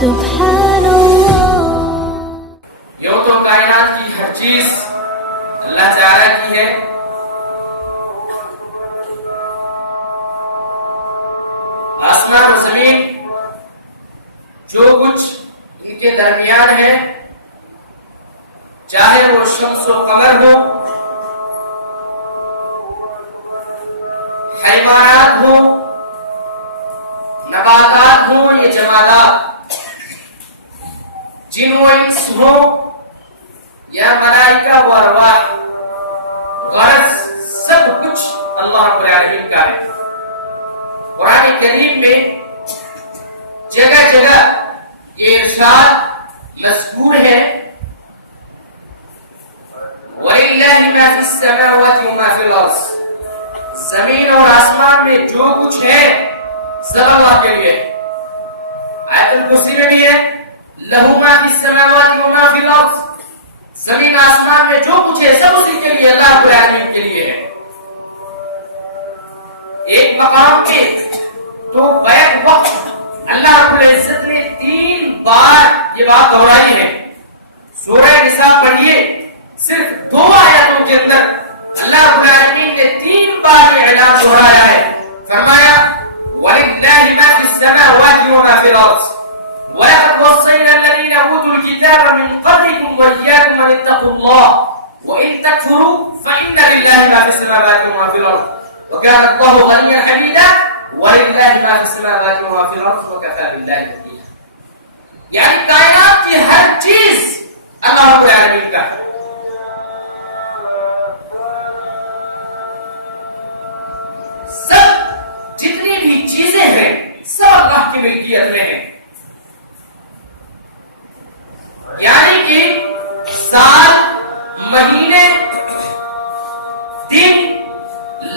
سبحان اللہ. یوں تو کائنات کی ہر چیز اللہ تعالی کی ہے، آسمان و زمین جو کچھ ان کے درمیان ہے، چاہے وہ شمس و قمر ہو، حیوانات ہو، نباتات ہوں یا جمادات، جن و انس ہو یا ملائکہ و ارواح، غرض سب کچھ اللہ رب العالمین کا ہے. قرآن کریم میں جگہ جگہ یہ ارشاد مذکور ہے، وَلِلَّهِ مَا فِي السَّمَاوَاتِ وَمَا فِي الْأَرْضِ. زمین اور آسمان میں جو کچھ ہے سب اللہ کے لیے. آیت الکرسی میں بھی ہے لَهُ مَا فِي السَّمَاوَاتِ وَمَا فِي الْأَرْضِ. زمین آسمان میں جو کچھ ہے سب اسی کے لیے، اللہ رب العالمین کے لیے ہے. ایک مقام پہ تو بیک وقت اللہ رب العزت نے 3 بار یہ بات دہرائی ہے. سورہ نساء پڑھیے، صرف 2 آیاتوں کے اندر اللہ رب العالمین نے 3 بار یہ اعلان دہرایا ہے. فرمایا وَلِلَّهِ مَا فِي السَّمَاوَاتِ وَمَا فِي الْأَرْضِ وَلَقَدْ وَصَّيْنَا الَّذِينَ أُوتُوا الْكِتَابَ مِنْ قَبْلِكُمْ وَإِيَّاكُمْ أَنِ اتَّقُوا اللَّهَ وَإِن تَكْفُرُوا فَإِنَّ لِلَّهِ مَا فِي السَّمَاوَاتِ وَمَا فِي الْأَرْضِ وَكَانَ اللَّهُ غَنِيًّا حَمِيدًا وَلِلَّهِ مَا فِي السَّمَاوَاتِ وَمَا فِي الْأَرْضِ وَكَفَى بِاللَّهِ وَكِيلًا. یعنی کائنات کی ہر چیز اللہ رب العالمین کا ہے. سب جتنی بھی چیزیں ہیں سب اللہ کی ملکیت میں ہیں. یعنی کہ سال، مہینے، دن،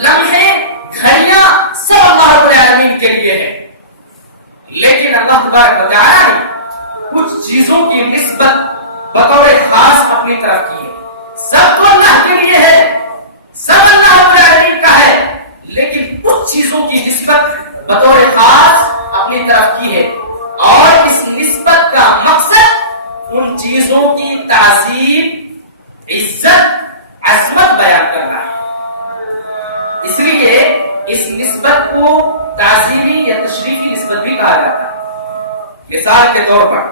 لمحے، گھڑیاں سب اللہ رب العالمین کے لیے ہیں. لیکن اللہ تبارک و تعالی نے کچھ چیزوں کی نسبت بطور خاص اپنی طرف کی ہے. سب تو اللہ کے لیے ہے، سب اللہ رب العالمین کا ہے، لیکن کچھ چیزوں کی نسبت بطور خاص اپنی طرف کی ہے. اور اس نسبت کا مقصد ان چیزوں کی تعظیم، عزت، عظمت بیان کرنا ہے. اس لیے اس نسبت کو تعظیمی یا تشریفی نسبت بھی کہا جاتا ہے. مثال کے طور پر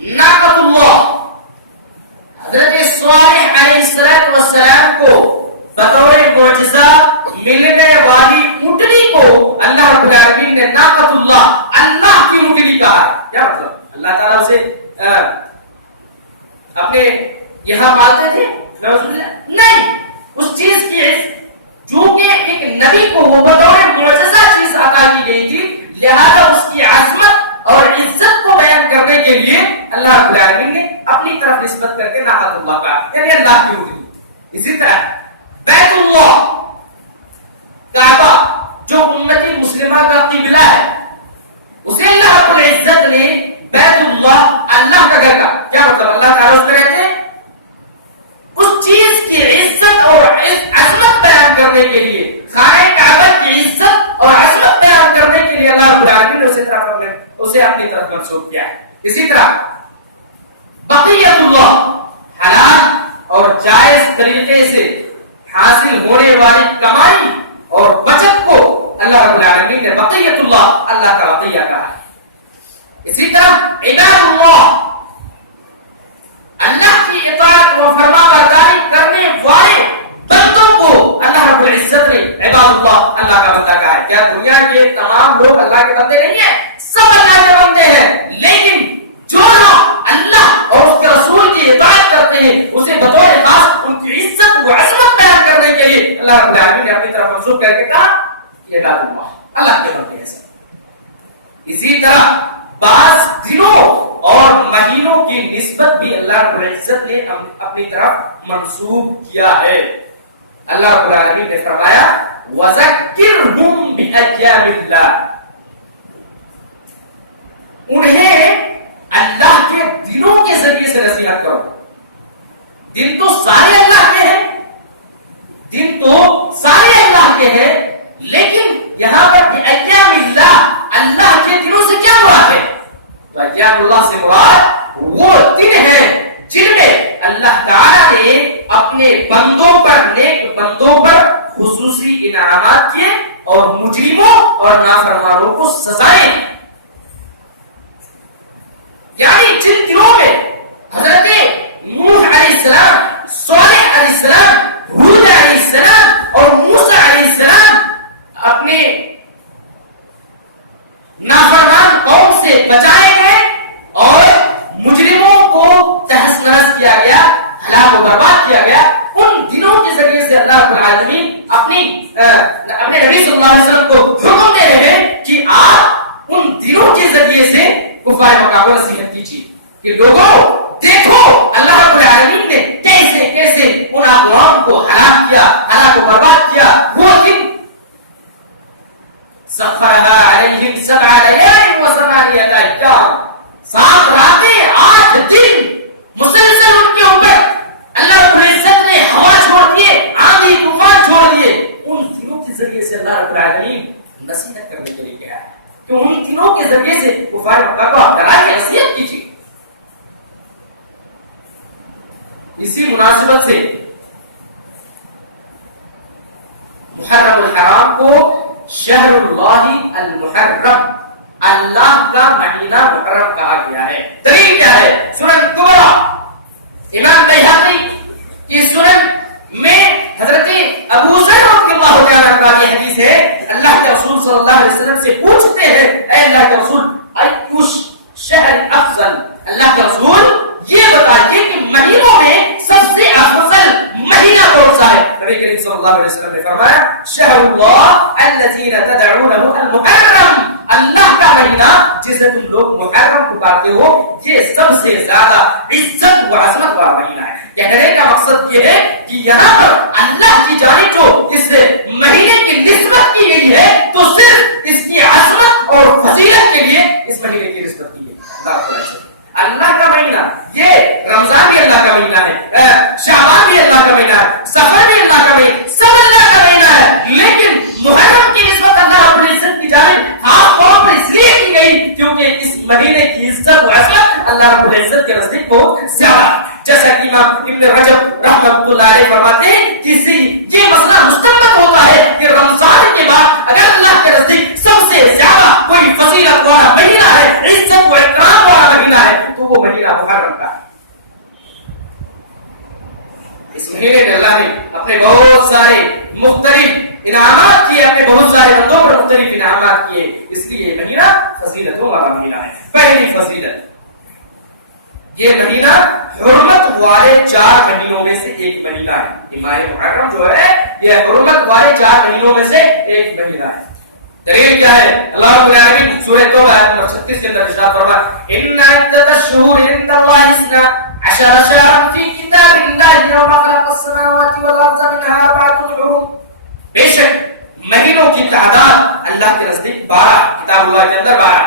ناقۃ اللہ، حضرت صالح علیہ السلام کو بطور معجزہ ملنے والی اونٹنی کو اللہ رب العالمین نے ناقۃ اللہ، اللہ کی اونٹنی کہا ہے. کیا مطلب؟ اللہ تعالیٰ اسے اپنے یہاں پالتے تھے؟ نہیں. اس چیز کی جو کہ ایک نبی کو وہ بطور معجزہ چیز عطا کی گئی تھی، لہذا اس کی عظمت اور عزت کو بیان کرنے کے لیے اللہ رب العالمین نے اپنی طرف نسبت کر کے ناقۃ اللہ کہا، یعنی اللہ کی اونٹنی. اسی طرح بیت اللہ، کعبہ جو امت مسلمہ کا قبلہ ہے، اسے اللہ رب العزت نے بیت اللہ، اللہ کا گھر کا، کیا مطلب؟ اللہ تعالیٰ اس میں رہتے ہیں. اس چیز کی عزت اور عظمت بیان کرنے کے لیے، خانہ کعبہ کی عزت اور عظمت بیان کرنے کے لیے اللہ رب العالمین نے اسے اپنی طرف منسوب کیا ہے. اسی طرح بقیت اللہ، حلال اور جائز طریقے سے حاصل ہونے والی کمائی اور بچت کو اللہ رب العالمین نے بقیت اللہ، اللہ کا بقیہ کہا ہے. اسی طرح عباد اللہ، اللہ کی اطاعت و فرمانبرداری کرنے والے بندوں کو اللہ رب العزت نے عباد اللہ، اللہ کا بندہ کہا ہے. کیا دنیا کے تمام لوگ اللہ کے بندے نہیں ہیں؟ سب اللہ کے بندے ہیں، لیکن جو لوگ اللہ اور اس کے رسول کی اطاعت کرتے ہیں اسے بطور خاص ان کی عزت و عظمت بیان کرنے کے لیے اللہ رب العالمین نے اپنی طرف منسوب کر کے کہا یہ عباد اللہ، اللہ کے بندے ہیں. اسی طرح بعض دنوں اور مہینوں کی نسبت بھی اللہ رب العزت نے اپنی طرف منسوب کیا ہے. اللہ رب العالمین نے فرمایا وَذَكِّرْهُمْ بِأَيَّامِ اللَّهِ، انہیں اللہ کے دنوں کے ذریعے سے نصیحت کرو. دن تو سارے اللہ کے ہیں، دن تو سارے اللہ کے ہیں، لیکن یہاں پر بِأَيَّامِ اللَّهِ، اللہ کے دنوں سے کیا مراد ہے؟ تو ایام اللہ سے مراد وہ دن ہے جن میں اللہ تعالی نے اپنے بندوں پر، نیک بندوں پر خصوصی انعامات کیے اور مجرموں اور نافرمانوں کو سزائیں، یعنی جن دنوں میں حضرت نوح علیہ السلام، صالح علیہ السلام، ہود علیہ السلام اور موسیٰ علیہ السلام اپنے نافرمان قوم سے بچائے گئے اور مجرموں کو تہس نہس کیا گیا، ہلاک و برباد کیا گیا، ان دنوں کے ذریعے سے اللہ رب العالمین اپنے نبی صلی اللہ علیہ وسلم کو حکم دے رہے ہیں کہ آپ ان دنوں کے ذریعے سے کفار مکہ کو نصیحت کیجیے کہ لوگوں دیکھو اللہ رب العالمین نے کیسے کیسے ان اقوام کو ہلاک کیا، ہلاک و برباد کیا۔ وہ دن سخرها علیہم سبع لیال وثمانیۃ ایام، 7 راتیں 8 دن مسلسل ان کے اوپر اللہ رب العزت نے ہوا چھوڑ دیے، آندھی طوفان چھوڑ دیے۔ ان دنوں کے ذریعے سے اللہ رب العالمین نصیحت کرنے کے لیے کہا کہ ان دنوں کے ذریعے سے کفار مکہ کو آپ ڈرائیے، نصیحت کیجیے۔ اسی مناسبت سے محرم الحرام کو شہر اللہ المحرم، اللہ کا مہینہ محرم کہا گیا ہے۔ دلیل کیا ہے؟ سنن کبریٰ امام بیہقی کی سنن میں حضرت ابو ذر رضی اللہ تعالیٰ عنہ کی حدیث ہے، اللہ کے رسول صلی اللہ علیہ وسلم سے پوچھتے ہیں اے اللہ کے رسول ایُّ شہر افضل، اللہ کے رسول یہ بتائیے کہ مہینوں میں سب سے افضل مہینہ کون سا ہے؟ نبی کریم صلی اللہ علیہ وسلم نے فرمایا شہر اللہ الذین تدعونہ المحرم، اللہ کا مہینہ جسے تم لوگ محرم پکارتے ہو، یہ سب سے زیادہ عزت و عظمت والا مہینہ ہے۔ کہنے کا مقصد یہ ہے کہ یہاں پر اللہ کی جانب جو اس مہینے کی نسبت کی گئی ہے تو صرف اس کی عظمت اور فضیلت کے لیے اس مہینے کی نسبت کی ہے۔ اللہ کا مہینہ، یہ رمضان بھی اللہ کا مہینہ ہے، شعبان بھی اللہ کا مہینہ ہے، سفر بھی اللہ کا مہینہ، سب اللہ کا مہینہ ہے، لیکن محرم کی نسبت اللہ رب العزت کی جانب خاص طور پر اس لیے کی گئی کیونکہ اس مہینے کی عزت و عظمت اللہ رب العزت کے نزدیک بہت زیادہ ہے۔ جیسا کہ امام ابن رجب رحمۃ اللہ علیہ فرماتے ہیں کہ یہ مسئلہ مستمت ہوتا ہے کہ رمضان کے بعد اگر اللہ کے نزدیک سب سے زیادہ کوئی فضیلت والا مہینہ ہے، عزت و اکرام والا مہینہ ہے تو وہ مہینہ محرم کا ہے۔ اس مہینے میں اللہ نے اپنے بہت سارے مختلف انعامات کیے، اپنے بہت سارے بندوں پر مختلف انعامات کیے، اس لیے یہ مہینہ فضیلتوں والا مہینہ ہے۔ پہلی فضیلت، یہ مہینہ حرمت والے 4 مہینوں میں سے ایک مہینہ ہے۔ ماہ محرم جو ہے یہ حرمت والے 4 مہینوں میں سے ایک مہینہ ہے۔ دلیل کیا ہے؟ اللہ رب العالمین سورہ توبہ آیت نمبر 36 کے اندر ارشاد فرمایا ان عدۃ الشہور عند اللہ 12 شہرا فی کتاب اللہ یوم خلق السماوات والارض منها 4 حرم، بے شک مہینوں کی تعداد اللہ کے نزدیک 12، کتاب اللہ کے اندر 12۔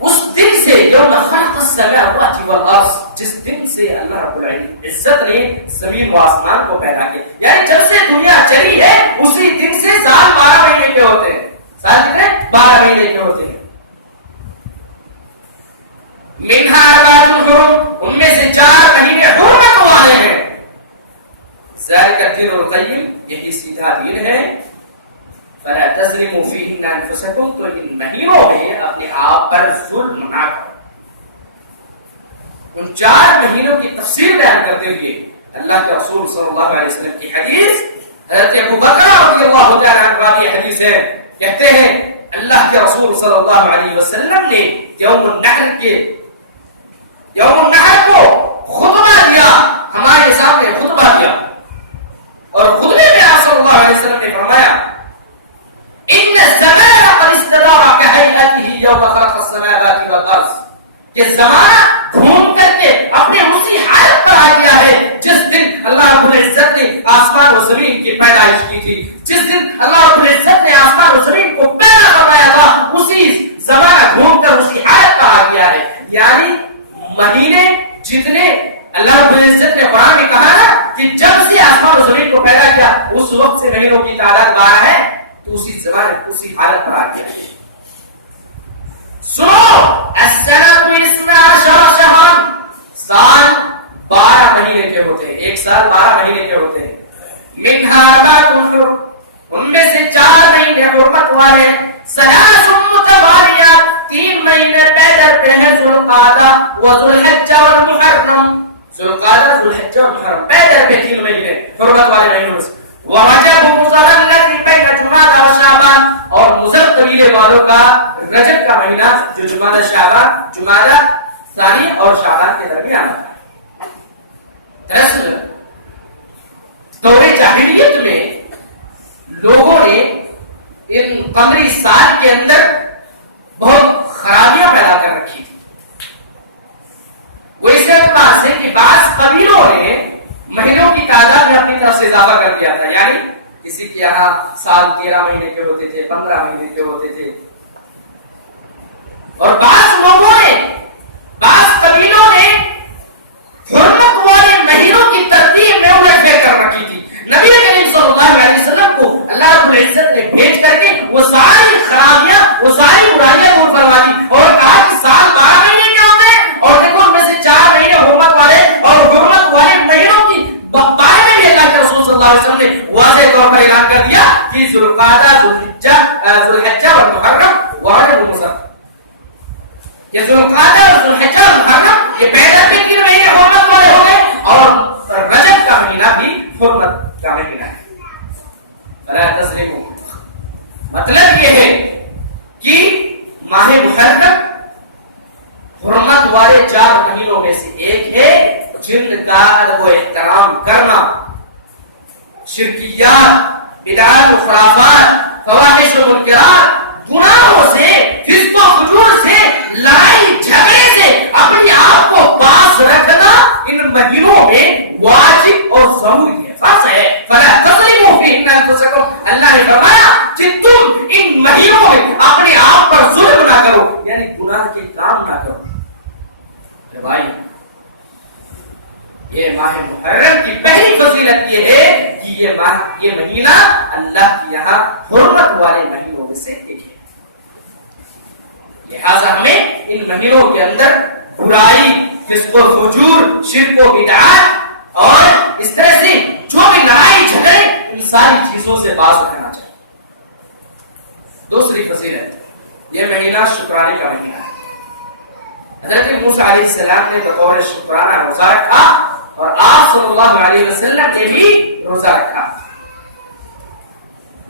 اس دن سے یوم خلق السماوات والارض، جس دن سے اللہ رب العزت نے زمین و آسمان کو پیدا کیا، یعنی جب سے دنیا چلی ہے اسی دن سے سال 12 مہینے کے ہوتے ہیں۔ سال کتنے؟ 12 مہینے کے ہوتے ہیں۔ منہا 4 حرم، ان میں سے 4 مہینے حرمت والے ہیں۔ ذالک الدین القیم، یہی سیدھا دین ہے۔ فلا تظلموا فیہن انفسکم، تو ان مہینوں میں اپنے آپ پر ظلم نہ کرو۔ ان 4 مہینوں کی تفصیل بیان کرتے ہوئے اللہ کے رسول صلی اللہ علیہ وسلم کی حدیث، حضرت ابو بکر رضی اللہ تعالیٰ عنہ کی حدیث ہے، کہتے ہیں اللہ کے رسول صلی اللہ علیہ وسلم نے یوم النحر کو خطبہ دیا، ہمارے سامنے خطبہ دیا، اور خطبے میں آپ صلی اللہ علیہ وسلم نے فرمایا ان الزمان قد استدار كهيئته يوم خلق السماوات والارض، کہ زمانہ گھوم کر کے اپنے اسی حالت پر آ گیا ہے جس دن اللہ رب العزت نے آسمان و زمین کی پیدائش کی تھی، جس دن اللہ رب العزت نے آسمان و زمین کو پیدا فرمایا تھا، اسی زمانہ گھوم کر اسی حالت پر آ گیا ہے۔ یعنی مہینے جتنے اللہ رب العزت نے قرآن میں کہا نا کہ جب سے آسمان و زمین کو پیدا کیا اس وقت سے مہینوں کی تعداد 12 کیا ہے. سنو السنۃ 12 شہرا، سال 12 مہینے کے ہوتے ہیں، ایک سال 12 مہینے کے ہوتے ہیں. منہا اربعۃ حرم، ان میں سے 4 مہینے حرمت والے ہیں. ثلاث متوالیات، 3 مہینے پیدر پہ ہیں، ذوالقعدہ وذوالحجہ والمحرم. ذوالقعدہ، ذوالحجہ اور محرم پیدر پہ 3 مہینے حرمت والے مہینوں سے. ورجب مضر الذی بین جمادی و شعبان، اور مضر قبیلے والوں کا رجب کا مہینہ جو جمادی ثانی اور شعبان کے درمیان آتا ہے. دراصل دور جاہلیت میں لوگوں نے ان قمری سال کے اندر بہت خرابیاں پیدا کر رکھی تھی. وہ اس اعتبار سے کہ بعض قبیلوں نے مہینوں کی تعداد میں اپنی طرف سے اضافہ کر دیا تھا. یعنی کسی کے یہاں سال 13 مہینے کے ہوتے تھے، 15 مہینے کے ہوتے تھے. اور بعض لوگوں نے، بعض قبیلوں نے حرمت والے مہینوں کی ترتیب میں الٹ پھیر کر رکھی تھی. نبی کریم صلی اللہ علیہ وسلم کو اللہ رب العزت نے بھیج کر کے وہ ساری خرابیاں، وہ ساری برائیاں دور کروا دی اور کہا کہ سال 12 مہینے کے ہوتے ہیں، اور دیکھو ان میں سے 4 مہینے حرمت والے، اور حرمت والے مہینوں کی بارے میں بھی اللہ کے رسول صلی اللہ علیہ وسلم نے واضح طور پر اعلان کر دیا کہ ذوالقعدہ، ذوالحجہ اور محرم ورجب مضر. یہ ذوالقعدہ اور ذوالحجہ اور محرم یہ پیدا کے 3 مہینے حرمت والے ہو گئے، اور رجب کا مہینہ بھی حرمت کا مہینہ ہے. مطلب یہ ہے کہ ماہ محرم حرمت والے 4 مہینوں میں سے ایک ہے جن کا ادب و احترام کرنا شرکیات، بدعات و خرافات، فواحش و منکرات، گناہوں سے، فسق و فجور سے، لڑائی جھگڑے سے اپنے آپ کو باز رکھنا ان مہینوں میں واجب اور ضروری ہے، فرض ہے. فلا تظلموا فیہن انفسکم، اللہ نے فرمایا کہ تم ان مہینوں میں اپنے آپ پر ظلم نہ کرو، یعنی گناہ کے کام نہ کرو. بھائی یہ ماہ محرم کی پہلی فضیلت یہ ہے کہ یہ مہینہ اللہ کے یہاں حرمت والے مہینوں میں سے ایک ہے. لہذا ہمیں ان مہینوں کے اندر برائی، فسق و فجور، شرک و بدعات اور اس طرح سے جو بھی لڑائی جھگڑے، ان ساری چیزوں سے باز رکھنا چاہیے. دوسری فضیلت، یہ مہینہ شکرانے کا مہینہ ہے. حضرت موسیٰ علیہ السلام نے بطور شکرانہ روزہ رکھا اور آپ صلی اللہ علیہ وسلم نے بھی روزہ رکھا.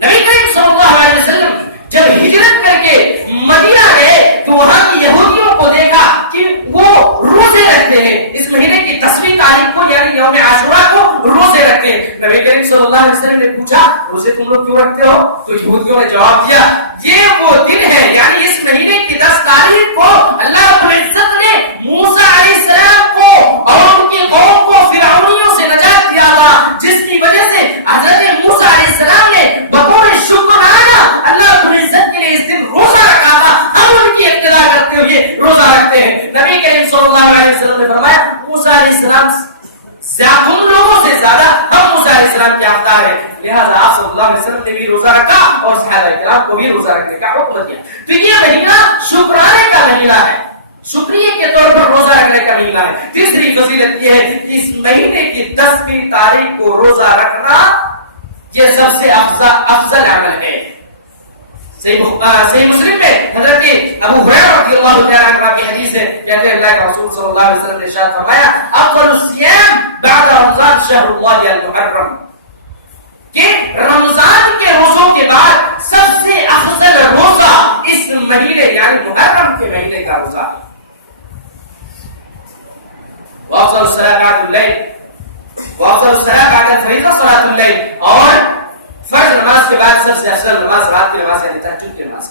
نبی کریم صلی اللہ علیہ وسلم جب ہجرت کر کے مدینہ گئے تو وہاں کی یہودیوں کو دیکھا کہ وہ روزے رکھتے ہیں. اس مہینے کی 10ویں تاریخ کو یعنی یوم عاشورہ کو روزے رکھتے ہیں. نبی کریم صلی اللہ علیہ وسلم نے پوچھا روزے تم لوگ کیوں رکھتے ہو؟ تو یہودیوں نے جواب دیا یہ وہ دن ہے، یعنی اس مہینے کی 10 تاریخ کو اللہ رب العزت نے موسیٰ علیہ السلام کو اور ان کی قوم کو فرعونیوں سے نجات دیا تھا، جس کی وجہ سے حضرت موسیٰ علیہ السلام نے بطور شکرانہ اللہ رب العزت کے لیے اس دن روزہ رکھا تھا. ہم ان کی اقتدا کرتے ہوئے روزہ رکھتے ہیں. نبی کریم صلی اللہ علیہ وسلم نے فرمایا موسیٰ علیہ السلام تم لوگوں سے زیادہ ہم موسیٰ علیہ السلام کے حقدار ہیں. لہذا آپ صلی اللہ علیہ وسلم نے بھی روزہ رکھا اور صحابہ کرام کو بھی روزہ رکھنے کا حکم دیا. تو یہ مہینہ شکرانے کا مہینہ ہے، شکریہ کے طور پر روزہ رکھنے کا مہینہ ہے. تیسری فضیلت یہ ہے کہ اس مہینے کی 10ویں تاریخ کو روزہ رکھنا یہ سب سے افضل عمل ہے. صحیح مسلم میں حضرت ابو ہریرہ رضی اللہ تعالی عنہ کی حدیث ہے، کہتے ہیں اللہ کے رسول صلی اللہ علیہ وسلم نے ارشاد فرمایا افضل الصيام بعد رمضان شهر الله المحرم، کہ رمضان کے روزوں کے بعد سب سے افضل روزہ اس مہینے یعنی محرم کے مہینے کا روزہ ہے. وافضل الصلاة بعد الليل، وافضل الصلاة بعد الفریضہ صلاة الليل، اور فرض نماز کے بعد سب سے افضل نماز رات کی نماز یعنی تہجد کی نماز.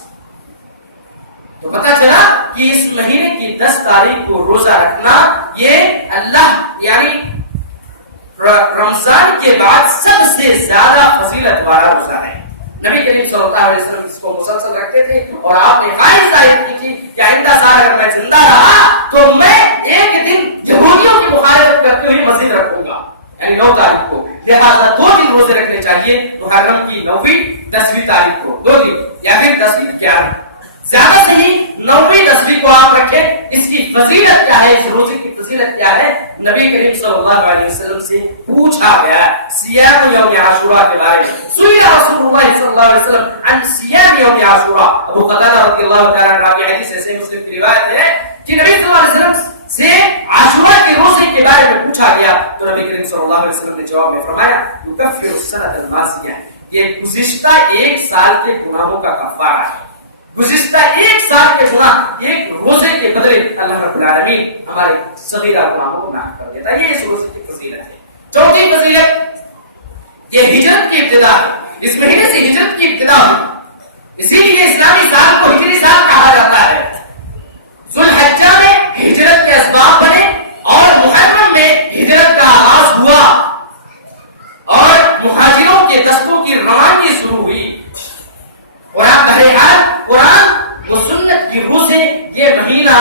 تو پتہ چلا کہ اس مہینے کی 10 تاریخ کو روزہ رکھنا یہ اللہ یعنی رمضان کے بعد سب سے زیادہ فضیلت والا روزہ ہے. نبی کریم صلی اللہ علیہ وسلم اس کو مسلسل رکھتے تھے اور آپ نے خواہش ظاہر کی تھی کہ آئندہ سال اگر میں زندہ رہا تو میں ایک دن یہودیوں کی مخالفت کرتے ہوئے مزید رکھوں گا یعنی 9 تاریخ کو. لہٰذا 2 دن روزے رکھنے چاہیے، محرم کی 9ویں 10ویں تاریخ کو 2 دن یا پھر 10ویں کیا ہے؟ زیادہ صحیح 9ویں 10ویں کو آپ رکھیں. اس کی فضیلت کیا ہے؟ اس روزے کی فضیلت کیا ہے؟ نبی کریم صلی اللہ علیہ وسلم سے پوچھا گیا صیام یوم عاشوراء کے بارے میں. سئل رسول اللہ صلی اللہ علیہ وسلم عن صیام یوم عاشوراء. ابو قتادہ رضی اللہ تعالی عنہ کی حدیث ہے، صحیح مسلم کی روایت ہے کہ نبی صلی اللہ علیہ وسلم سے عاشوراء کے روزے کے بارے میں پوچھا گیا تو نبی کریم صلی اللہ علیہ وسلم نے جواب میں فرمایا یکفر السنۃ الماضیہ، یہ گزشتہ ایک سال کے گناہوں کا کفارہ ہے. گزشتہ ایک سال کے گناہ ایک روزے کے بدلے اللہ رب العالمین ہمارے صغیرہ گناہوں کو معاف کر دیتا ہے. یہ اس روزے کی فضیلت ہے. چوتھی فضیلت یہ ہجرت کی ابتدا ہے. اس مہینے سے ہجرت کی ابتدا ہوئی، اسی لیے اسلامی سال کو ہجری سال کہا جاتا ہے. ذوالحجہ میں ہجرت کے اسباب بنے اور محرم میں ہجرت کا آغاز ہوا اور مہاجروں کے دستوں کی روانگی شروع ہوئی. قرآن بہرحال قرآن و سنت کی روح سے یہ مہینہ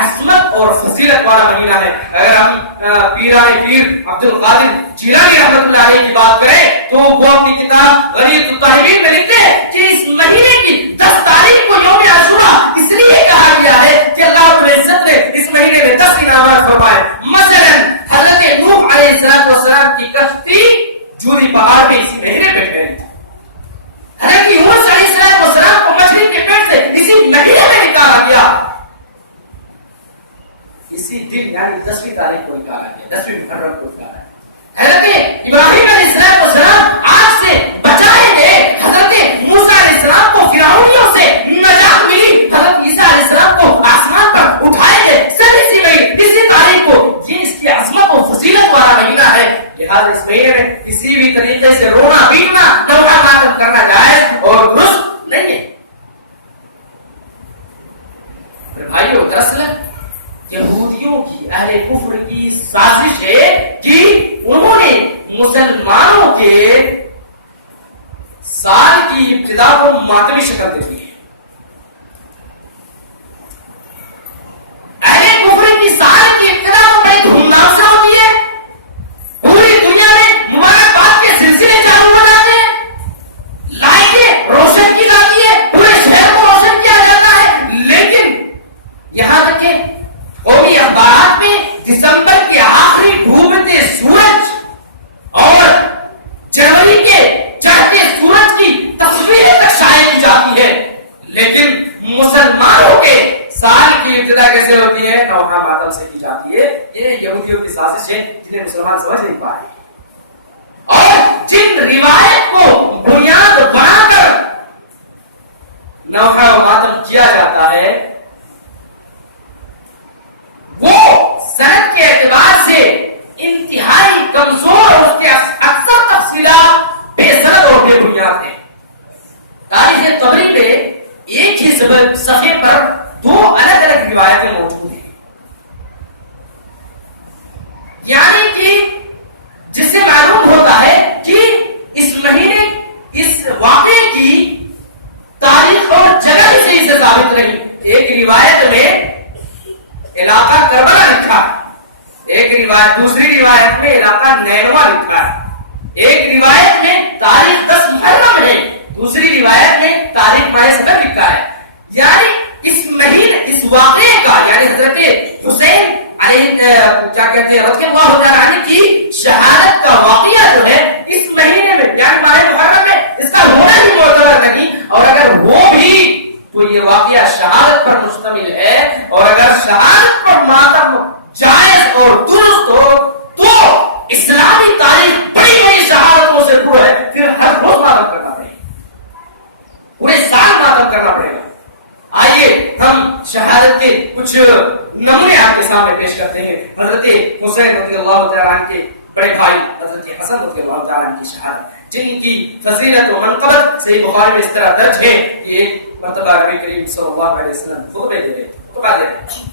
عصمت اور فضیلت والا مہینہ ہے. اگر ہم پیران پیر عبد القادر جیلانی رحمۃ اللہ علیہ کی بات کریں تو وہ اپنی کتاب غریب الطاہرین میں لکھتے ہیں کہ اس مہینے کی 10 تاریخ کو یوم عاشوراء اس لیے کہا گیا ہے کہ اللہ رب العزت نے اس مہینے میں 10 انعامات فرمائے. مثلا حضرت نوح علیہ السلام کی کشتی جوری پہاڑ میں اسی مہینے میں ٹھہری. حضرت یونس علیہ السلام کو مچھلی کے پیٹ سے اسی مہینے میں نکالا گیا. اسی دن یعنی 10ویں تاریخ کو نکالا گیا، 10ویں محرم کو نکالا گیا. حضرت ابراہیم علیہ السلام آگ سے بچائے گئے. حضرت موسیٰ علیہ السلام کو فرعونیوں سے نجات ملی. حضرت عیسیٰ علیہ السلام کو آسمان پر اٹھائے گئے، سب اسی مہینے اسی تاریخ کو. یہ اس کی عظمت و فضیلت والا مہینہ ہے. لہٰذا اس مہینے میں کسی بھی طریقے سے رونا پیٹنا نوحہ ماتم کرنا جائز اور درست نہیں ہے. بھائیو دراصل یہودیوں کی اہل کفر کی سازش ہے کہ انہوں نے مسلمانوں کے سال کی ابتدا کو ماتمی شکل دے دی ہے. اہل کفر کی سال کی ابتدا کو بڑی دھوم دھام سے ہوتی ہے. پوری دنیا میں مبارکباد کے سلسلے چالو ہو جاتے ہیں، لائٹیں روشن کی جاتی ہے، پورے شہر کو روشن کیا جاتا ہے. لیکن یہاں تک کہ قومی اخبارات میں دسمبر کے آخری ڈوبتے سورج اور جنوری کے چڑھتے سورج کی تصویریں تک شائع کی جاتی ہے. لیکن مسلمانوں کے سال کی ابتدا کیسے ہوتی ہے؟ نوحہ ماتم سے کی جاتی ہے. یہ یہودیوں کی سازش ہے جنہیں مسلمان سمجھ نہیں پائے اور جن روایت کو بنیاد بنا کر نوحہ و ماتم کیا جاتا ہے وہ سند کے اعتبار سے انتہائی کمزور اور اس کے اکثر تفصیلات بے سند اور بے بنیاد ہیں. تاریخ طبری پہ ایک ہی صفحے پر 2 الگ الگ روایتیں موجود ہیں. یعنی کہ جس سے معلوم ہوتا ہے کہ اس مہینے اس واقعے کی تاریخ اور جگہ ہی صحیح سے ثابت نہیں. ایک روایت میں علاقہ کربلا لکھا ہے، ایک روایت دوسری روایت میں علاقہ نینوا لکھا ہے، ایک روایت میں تاریخ 10 محرم ہے، دوسری روایت میں تاریخ ماہ صفر لکھا ہے. یعنی اس مہینے اس واقعے کا یعنی حضرت حسین علیہ کیا کہتے ہیں رضی اللہ تعالی عنہ کی شہادت کا واقعہ جو ہے اس مہینے میں یعنی ماہ محرم میں اس کا ہونا ہی معتبر نہیں. اور اگر وہ بھی تو یہ واقعہ شہادت پر مشتمل ہے اور اگر شہادت پر ماتم جائز اور درست ہو تو اسلامی تاریخ بڑی بڑی شہادتوں سے پر ہے. پھر ہر روز ماتم کرنا پڑے گا، پورے سال ماتم کرنا پڑے گا. آئیے ہم شہادت کے کچھ نمونے آپ کے سامنے پیش کرتے ہیں. حضرت حسین رضی اللہ تعالیٰ عنہ کے بڑے بھائی حضرت حسن رضی اللہ تعالیٰ عنہ کی شہادت جن کی فضیلت و منقبت صحیح بخاری میں اس طرح درج ہے کہ ایک مرتبہ نبی کریم صلی اللہ علیہ وسلم خطبے دے رہے خطبہ دے رہے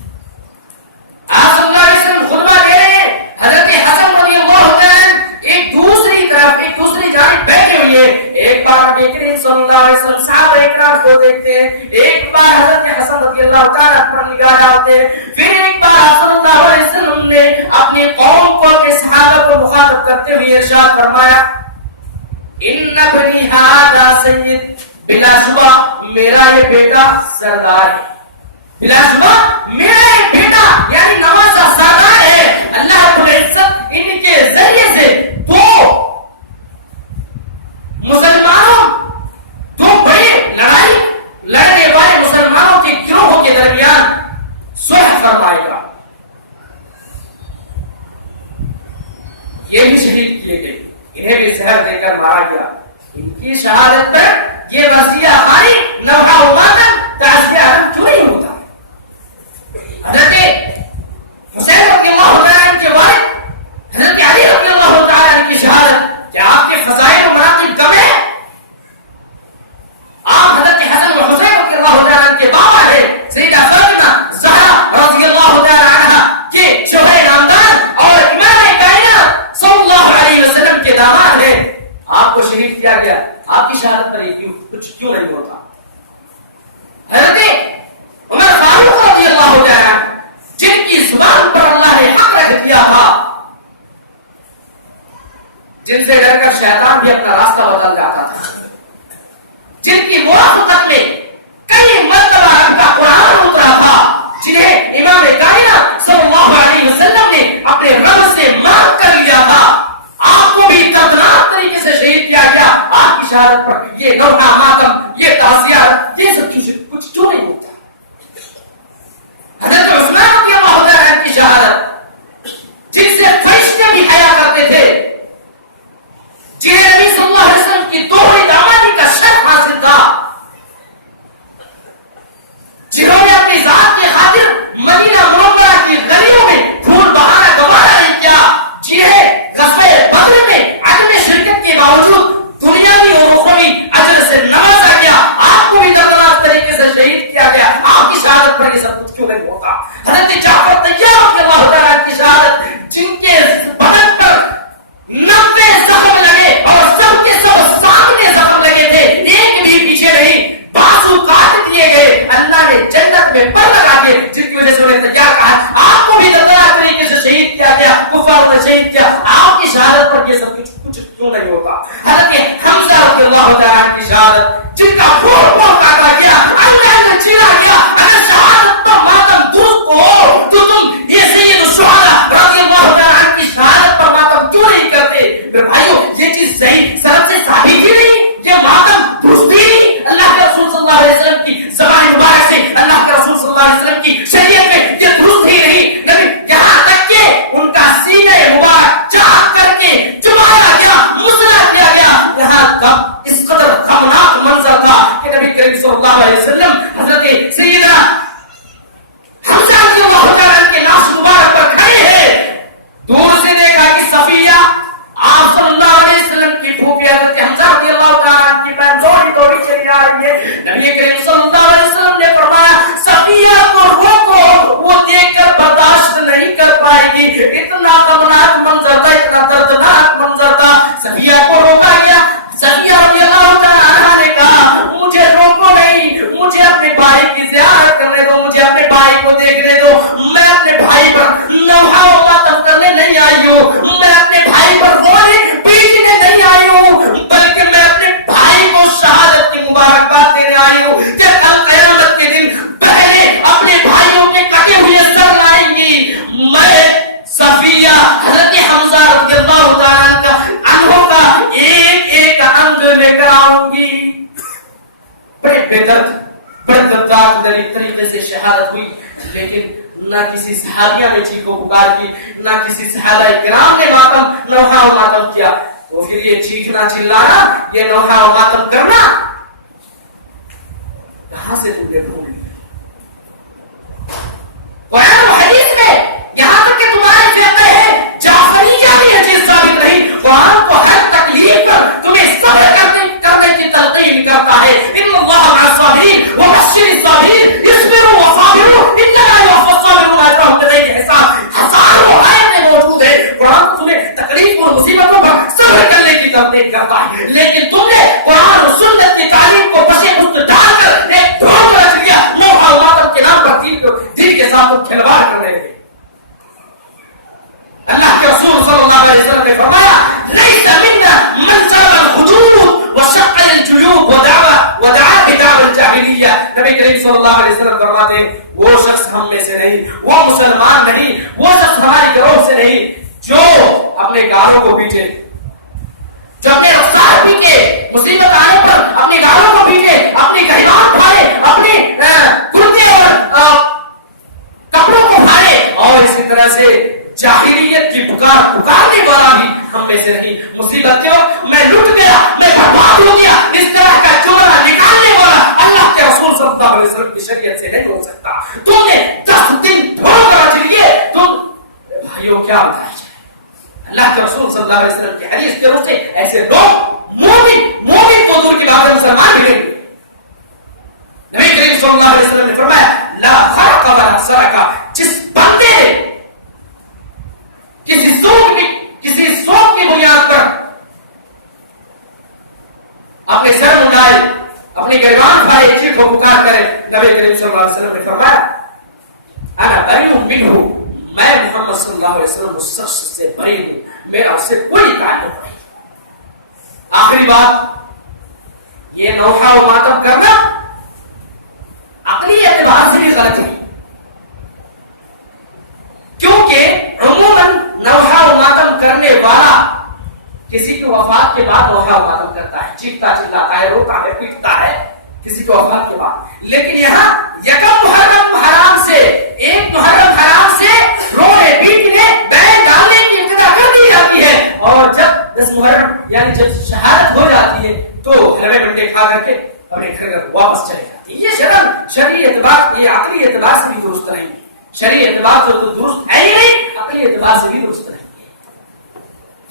آپ صلی اللہ علیہ وسلم خطبہ دے رہے ہیں. حضرت حسن رضی اللہ تعالیٰ عنہ ایک دوسری طرف ایک دوسری جانب بیٹھے ہوئے ہیں. ایک بار نبی کریم صلی اللہ علیہ وسلم صحابہ اکرام کو دیکھتے ہیں، ایک بار حضرت حسن رضی اللہ تعالیٰ پر نگاہ ڈالتے ہیں، پھر ایک بار آپ صلی اللہ علیہ وسلم نے اپنی قوم کو کے صحابہ کو مخاطب کرتے ہوئے ارشاد فرمایا ان ابنی ھذا سید بلا شبہ میرا یہ بیٹا سردار ہے، بلا شبہ میرا یہ بیٹا یعنی نواز کا سردار ہے۔ اللہ رب العزت ان کے ذریعے سے دو مسلمانوں، دو بڑے لڑائی لڑنے والے مسلمانوں کے گروہوں کے درمیان صلح فرمائے گا۔ یہ بھی شہید کیے گئے، انہیں بھی زہر دے کر مارا گیا۔ ان کی شہادت پر یہ وصیہ خانی نوحہ و ماتم تعزیہ عالم کیوں نہیں ہوتا؟ حضرت حسین رضی اللہ تعالیٰ عنہ کے والد حضرت علی رضی اللہ تعالیٰ عنہ کی شہادت، کیا آپ کے فضائل و مناقب کم ہے؟ آپ حضرت حسن و حسین رضی اللہ تعالیٰ عنہ کے بابا ہے، سیدہ فاطمہ زہرا رضی اللہ تعالیٰ عنہ کے شوہر نامدار اور امام کائنات صلی اللہ علیہ وسلم کے داماد ہے۔ آپ کو شہید کیا گیا، آپ کی شہادت پر کچھ کیوں نہیں ہوتا؟ حضرت عمر فاروق رضی اللہ تعالیٰ عنہ جن کی زبان پر اللہ نے حق رکھ دیا تھا، جن سے ڈر کر شیطان بھی اپنا راستہ بدل جاتا تھا، جن کی موافقت میں کئی مرتبہ ان کا قرآن اترا تھا، جنہیں امام کائنات صلی اللہ علیہ وسلم نے اپنے رب سے مانگ کر لیا تھا، آپ کو بھی دردناک طریقے سے شہید کیا گیا۔ آپ کی شہادت پر یہ نوحہ ماتم، یہ تعزیات، یہ سب چیزیں کچھ کیوں نہیں ہوتا؟ حضرت عثمان رضی اللہ تعالیٰ عنہ کی شہادت، جن سے فرشتے بھی حیا کرتے تھے، جنہیں نبی صلی اللہ علیہ وسلم کی دوہری دامادی کا شرف حاصل تھا، جنہوں نے اپنی ذات کی خاطر مدینہ منورہ کی گلیوں میں خون بہانا گوارا نہیں کیا، جنہیں غزوہ بدر میں عدم شرکت کے باوجود دنیاوی اور اخروی اجر سے نوازا گیا، آپ کو بھی دردناک طریقے سے شہید کیا گیا۔ آپ کی شہادت پر یہ سب کچھ کیوں نہیں ہوتا؟ حضرت جعفر طیار رضی اللہ تعالیٰ کی شہادت، جن کے بدن پر 90 زخم لگے اور سب کے سب سامنے زخم لگے تھے، ایک بھی پیچھے نہیں، بازو کاٹ دیے گئے، اللہ نے جنت میں پر لگا کے، جن کی وجہ سے انہیں تیار کہا، آپ کو بھی دردناک طریقے سے شہید کیا گیا، کفار نے شہید کیا۔ آپ کی شہادت پر یہ سب کچھ کیوں نہیں ہوتا؟ حضرت حمزہ رضی اللہ تعالیٰ عنہ کی شہادت، جن کا پھول پھول کاٹا گیا، اللہ نے چیرا گیا، اگر شہادت پر ماتم درست ہو تو تم یہ سید الشہداء رضی اللہ تعالیٰ عنہ کی شہادت پر ماتم کیوں نہیں کرتے؟ پھر بھائیو یہ چیز صحیح سرد سے ثابت ہی نہیں، یہ ماتم درست ہی نہیں۔ اللہ کے رسول صلی اللہ علیہ وسلم کی زبان مبارک سے، اللہ کے رسول صلی اللہ علیہ وسلم کی شریعت میں یہ درست ہی نہیں۔ نبی یہاں تک کہ ان کا سینہ مبارک چاک کر کے چبایا گیا، مسلا کیا گیا، یہاں اس قدر غمناک منظر تھا کہ نبی کریم صلی اللہ علیہ وسلم حضرت سیدنا حمزہ رضی اللہ تعالیٰ کے ناس مبارک پر کھڑے ہیں، دور سے دیکھا کہ صفیہ آپ صلی اللہ علیہ وسلم کی پھوپھی حضرت حمزہ رضی اللہ تعالیٰ کی بہن دوڑی چلی آ رہی ہے۔ نبی کریم صلی اللہ علیہ وسلم نے فرمایا صفیہ کو روکو، وہ دیکھ کر برداشت نہیں کر پائے گی، اتنا غمناک منظر تھا، اتنا دردناک منظر تھا۔ صفیہ کو روکا گیا، صفیہ رضی اللہ تعالیٰ نے کہا مجھے روکو نہیں، مجھے اپنے بھائی کی زیارت کرنے دو، مجھے اپنے بھائی کو دیکھنے دو، میں اپنے بھائی پر نوحہ و ماتم کرنے نہیں آئی ہوں، میں اپنے بھائی پر رونے پیٹنے نہیں آئی ہوں، بلکہ میں اپنے بھائی کو شہادت کی مبارکباد دینے آئی ہوں کہ کل قیامت کے دن بہنیں اپنے بھائیوں کے کٹے ہوئے سر لائیں گی، میں صفیہ حضرت حمزہ رضی اللہ تعالیٰ عنہ کا ایک ایک انگ لے کر آؤں گی۔ بڑے بے درد، بڑے دردناک طریقے سے شہادت ہوئی، لیکن نہ کسی صحابیہ نے چیخو پکار کی، نہ کسی صحابہ کرام نے ماتم نوحہ و ماتم کیا۔ تو پھر یہ چیخنا چلانا، یہ نوحہ و ماتم کرنا کہاں سے تم نے ڈھونڈ لیا؟ قرآن و حدیث میں یہاں تک کہ تمہارے فقہ ہے جعفریہ بھی یہ چیز ثابت نہیں، قرآن کو ہر تکلیف پر تمہیں صبر کرنے کی تلقین کرتا ہے۔ ان اللہ مع الصابرین وبشر الصابرین اصبروا وصابروا انما يوفى الصابرون اجرهم بغیر حساب۔ ہزاروں آیتیں موجود ہیں، قرآن تمہیں تکلیف اور مصیبتوں پر صبر کرنے کی تلقین کرتا ہے، لیکن تم نے قرآن اور سنت کی تعلیم کو بشے ڈال کر ایک دھوکہ رکھ لیا، صلی اللہ علیہ وسلم فرماتے ہیں وہ شخص ہم میں سے نہیں، وہ مسلمان نہیں، وہ شخص ہماری گروہ سے نہیں جو اپنے گالوں کو پیٹے، جو اپنے رخسار پیٹے، مصیبت آنے پر اپنے گالوں کو پیٹے، اپنی کہنات پھاڑے، اپنے کرتے اور کپڑوں کو پھاڑے، اور اسی طرح سے جاہلیت کی پکارنے والا بھی ہم میں سے نہیں۔ مصیبت کے وقت میں لٹ گیا، میں برباد ہو گیا، اس طرح کا جملہ نکالنے والا اللہ کے رسول صلی اللہ علیہ وسلم کی شریعت سے نہیں ہو سکتا۔ تم نے 10 دن ڈھو کر رکھ لیے، تم بھائیوں کیا بتایا جائے؟ اللہ کے رسول صلی اللہ علیہ وسلم کی حدیث کے روپ سے ایسے لوگ مومن کو دور کی بات ہے مسلمان بھی نہیں۔ نبی کریم صلی اللہ علیہ وسلم نے فرمایا لا خرق ولا سرق، جس بندے نے کسی سوک کی بنیاد پر اپنے سر منڈائے، اپنی گریبان پھاڑے، چیخ و پکار کرے، نبی کریم صلی اللہ علیہ وسلم نے فرمایا انا بری منہ، میں محمد صلی اللہ علیہ وسلم اس شخص سے بری ہوں، میرا اس سے کوئی تعلق نہیں۔ آخری بات، یہ نوحہ و ماتم کرنا عقلی اعتبار سے بھی غلط ہے، کیونکہ عموماً نوحہ و ماتم کرنے والا کسی کی وفات کے بعد نوحہ و ماتم کرتا ہے، چیختا چلاتا ہے، روتا ہے، پیٹتا ہے کسی کی وفات کے بعد۔ لیکن یہاں یکم محرم حرام سے، 1 محرم حرام سے رونے پیٹنے بین ڈالنے کی ابتدا کر دی جاتی ہے، اور جب 10 محرم یعنی جب شہادت ہو جاتی ہے تو حلوے منڈے کھا کر کے اپنے گھر واپس چلے جاتی ہے۔ یہ شرعی اعتبار، یہ عقلی اعتبار سے بھی درست نہیں ہے، شرعی اعتبار سے تو درست ہے ہی نہیں، عقلی اعتبار سے بھی درست نہیں ہے۔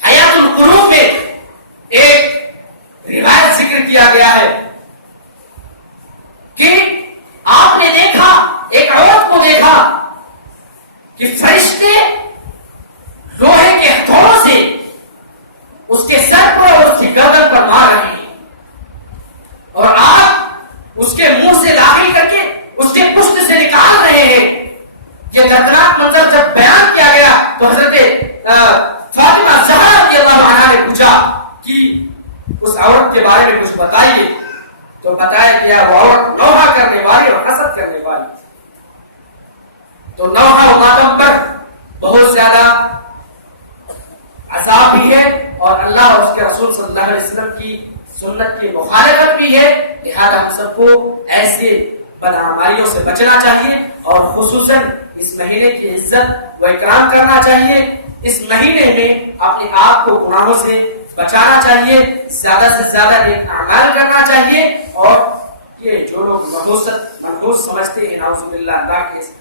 حیات القلوب میں ایک روایت ذکر کیا گیا ہے کہ آپ نے دیکھا ایک عورت کو دیکھا کہ فرشتے لوہے کے ہتھوڑوں سے اس کے سر پر اور اس کی گردن پر مار رہے ہیں، اور آپ اس کے منہ سے داخل کر کے اس کے پشت سے نکال رہے ہیں۔ یہ دردناک منظر جب بیان کیا گیا تو حضرت فاطمہ زہرا رضی اللہ عنہا نے پوچھا کہ اس عورت کے بارے میں کچھ بتائیے، تو بتایا گیا وہ عورت نوحہ کرنے والی اور حسد کرنے والی۔ تو نوحہ و ماتم پر بہت زیادہ عذاب بھی ہے، اور اللہ اور اس کے رسول صلی اللہ علیہ وسلم کی سنت کی مخالفت بھی ہے، لہذا ہم سب کو ایسے بدعمالیوں سے بچنا چاہیے، اور خصوصاً اس مہینے کی عزت و اکرام کرنا چاہیے۔ اس مہینے میں اپنے آپ کو گناہوں سے بچانا چاہیے، زیادہ سے زیادہ نیک اعمال کرنا چاہیے، اور یہ جو لوگ منحوس سمجھتے ہیں نعوذ باللہ اللہ کے اس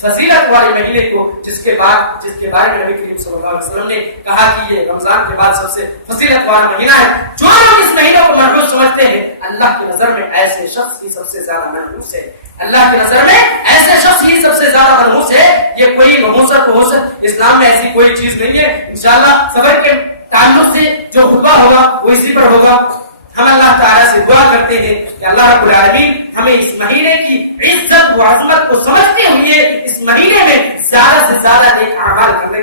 فضیلت والے مہینے کو، جس کے بارے میں نبی کریم صلی اللہ علیہ وسلم نے کہا کہ یہ رمضان کے بعد سب سے فضیلت والا مہینہ ہے، جو لوگ اس مہینے کو منحوس سمجھتے ہیں اللہ کی نظر میں ایسے شخص ہی سب سے زیادہ منحوس ہے، اللہ کی نظر میں ایسے شخص ہی سب سے زیادہ منحوس ہے۔ یہ کوئی نحوست اسلام میں ایسی کوئی چیز نہیں ہے۔ انشاءاللہ صبر کے تعلق سے جو خطبہ ہوگا وہ اسی پر ہوگا۔ ہم اللہ تعالیٰ سے دعا کرتے ہیں کہ اللہ رب العالمین ہمیں اس مہینے کی عزت و عظمت کو سمجھتے ہوئے اس مہینے میں زیادہ سے زیادہ نیک اعمال کرنے